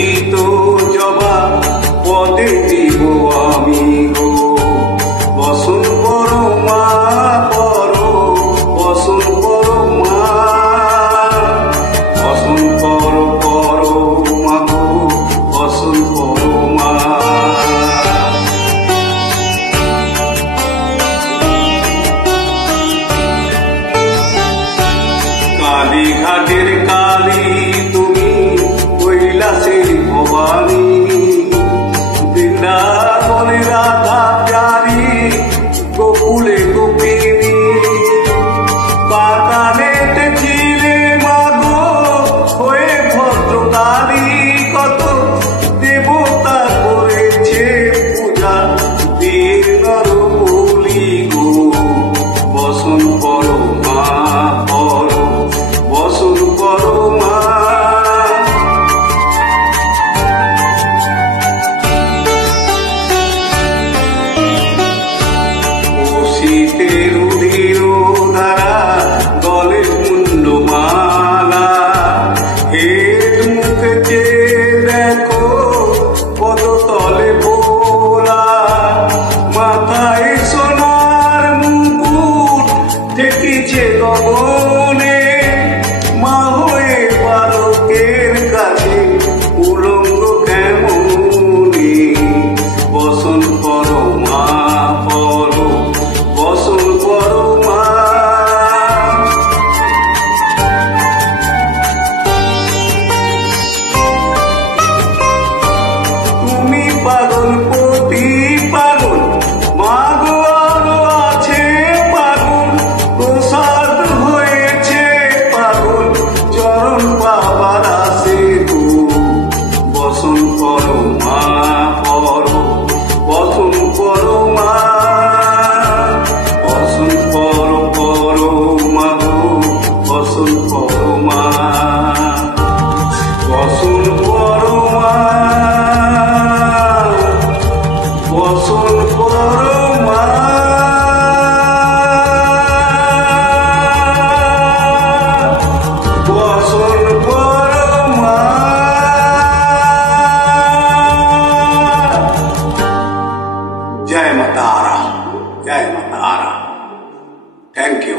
গৃহীত জবা পদে দিব আমি গো বসন করো মা করো বসন করো মা বসন করো মা গো বসন করো মা। কালীঘাটের কালী তুমি কৈলাসের ভবানী বৃন্দাবনে রাধা প্যারী গোকুলে গোপিনী পাতালেতে ছিলে মাগো হয়ে ভদ্রকালী কত দেবতা করেছে পূজা বীর নর বলি গো বসন করো মা করো বসন করো মা। শীতের উদির ধারা গলে মুন্ডমালা হে মুখে চেয়ে দেখো পদতলে ভোলা মাথায় সোনার মুকুট ঠেকিছে গগনে মা হয়ে বালকের কাছে উলঙ্গ কেমনে বসন করো মা করো বসন করো মা। তুমি পাগল পতি পাগল মাগো আরো আছে পাগল প্রসাদ হয়েছে পাগল চরণ পাবার আসে গো বসন করো মা করো বসন করো মা বসন করো মা গো বসন করো মা বসন করো মা বসন করো মা। বসন করো মা। জয় মা তারা জয় মা তারা। Thank you.